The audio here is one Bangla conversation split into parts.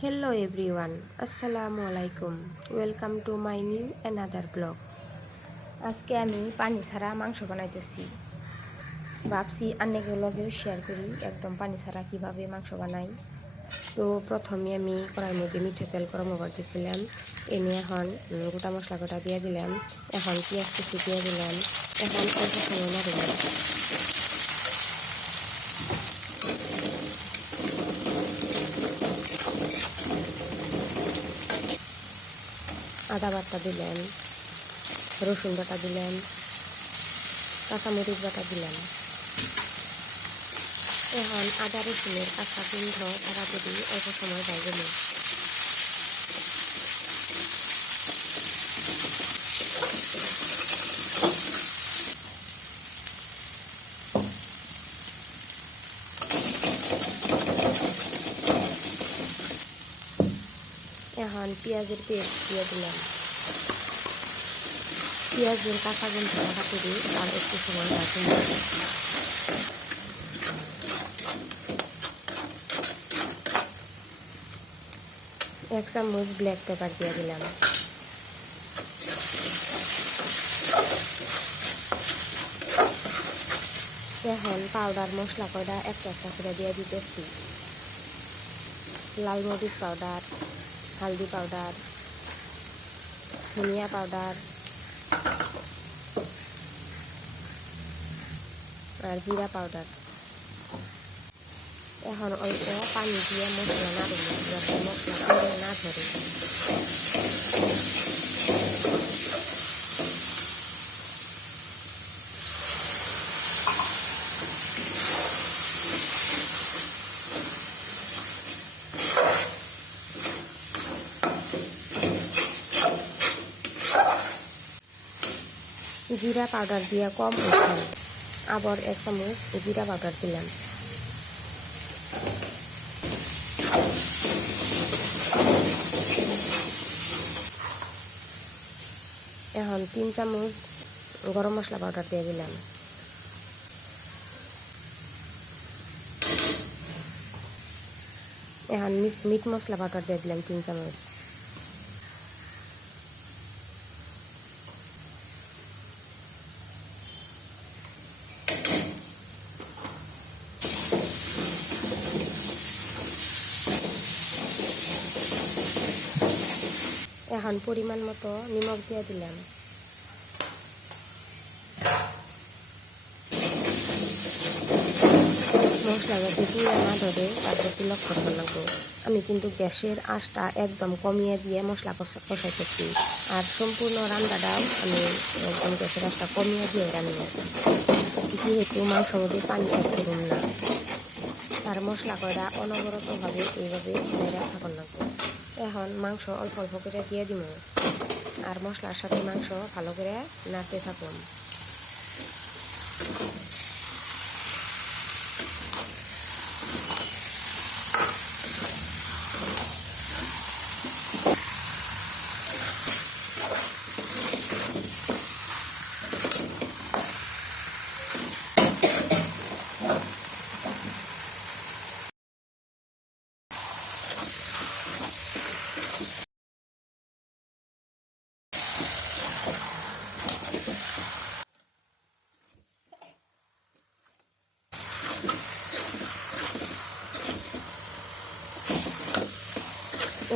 Hello everyone, Assalamu alaikum. Welcome to my new another blog. আজকে আমি পানি ছাড়া মাংস বানাইতেছি। ভাবছি অনেকগুলোকেও শেয়ার করি একদম পানি ছাড়া কিভাবে মাংস বানাই। তো প্রথমে আমি কড়াইয়ের মধ্যে মিঠে তেল গরম করতেছিলাম। এনে এখন গোটা মশলা গোটা দিয়ে দিলাম। এখন পেঁয়াজ কুচি দিয়ে দিলাম। এখন অল্প সময় নাড়লাম। আদা বাটা দিলাম, রসুন বাটা দিলাম, কাঁচামরিচ বাটা দিলাম। এখন আদা রসুনের কাঁচা গন্ধ তাড়াতাড়ি অল্প সময় ভাজে নিই। এখন পেঁয়াজের পেস্ট দিয়ে দিলাম। পেঁয়াজের কাঁচা গন্ধ তাড়াতাড়ি আর একটু সময় ভাজে নিই। এক চামচ ব্ল্যাক পেপার দিয়ে দিলাম। এখন পাউডার মশলা কয়টা একটা একটা করে দিয়ে দিতেছি। লাল মরিচ পাউডার, হালদি পাউডার, ধনিয়া পাউডার আর জিরা পাউডার। এখন অল্প পানি দিয়ে মশলা নাড়ব যাতে মশলা পুড়ে না ধরে। জিরা পাউডার দিয়ে কম হচ্ছে, আবার এক চামচ জিরা পাউডার দিলাম। এখন 3 চামচ গরম মশলা পাউডার দিয়ে দিলাম। এখন মিট মশলা পাউডার দিয়ে দিলাম 3 চামচ। এখন পরিমাণ মতো নিমখ দিয়ে দিলাম। মশলা যাতে পুড়ে না ধরে তার প্রতি লক্ষ্য রাখা লাগবে। আমি কিন্তু গ্যাসের আঁচটা একদম কমিয়ে দিয়ে মশলা কষাইতেছি, আর সম্পূর্ণ রান্নাটাও আমি একদম গ্যাসের আঁচটা কমিয়ে দিয়ে রান্না, যেহেতু মাংসের মধ্যে পানি অ্যাড করুন না। আর মশলা কয়টা অনবরতভাবে এইভাবে নেড়ে থাকুন লাগবে। এখন মাংস অল্প অল্প করে দিয়ে দিব, আর মশলার সাথে মাংস ভালো করে নাড়তে থাকুন।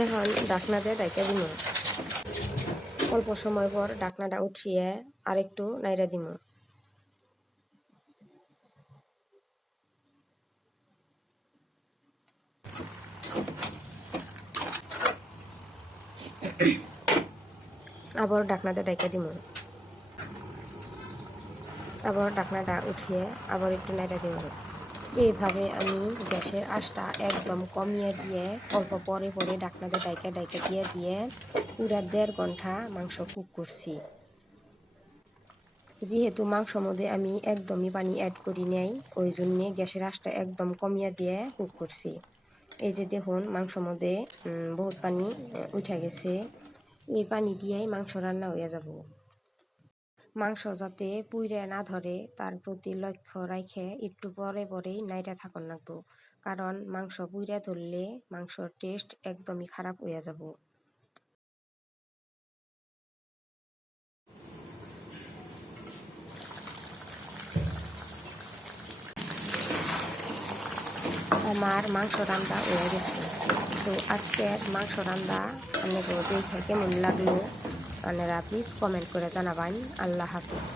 এখন ঢাকনা দিয়ে ঢাকা দিব। অল্প সময় পর ঢাকনাটা উঠিয়ে আরেকটু নাইড়া দিব। আবার ঢাকনাটা ঢাকা দিব। আবার ঢাকনাটা উঠিয়ে আবার একটু নাইড়া দিব। এইভাবে আমি গ্যাসের আঁচটা একদম কমিয়ে দিয়ে অল্প পরে পরে ঢাকনাতে ঢাকা দিয়ে পুরা 1.5 ঘন্টা মাংস কুক করছি। যেহেতু মাংসর মধ্যে আমি একদমই পানি অ্যাড করি নাই, ওই জন্যে গ্যাসের আঁচটা একদম কমিয়ে দিয়ে কুক করছি। এই যে দেখুন মাংসর মধ্যে বহুত পানি উঠে গেছে। এই পানি দিয়েই মাংস রান্না হয়ে যাব। মাংস যাতে পুইরে না ধরে তার প্রতি লক্ষ্য রাখে একটু পরে পরেই নাইড়া থাকুন লাগবো, কারণ মাংস পুইরা ধরলে মাংসর টেস্ট একদমই খারাপ হয়ে যাব। আমার মাংস রান্না হয়ে গেছে। তো আজকের মাংস রান্না আপনাদের দেখে কেমন লাগলো আপনারা প্লিজ কমেন্ট করে জানাবেন। আল্লাহ হাফিজ।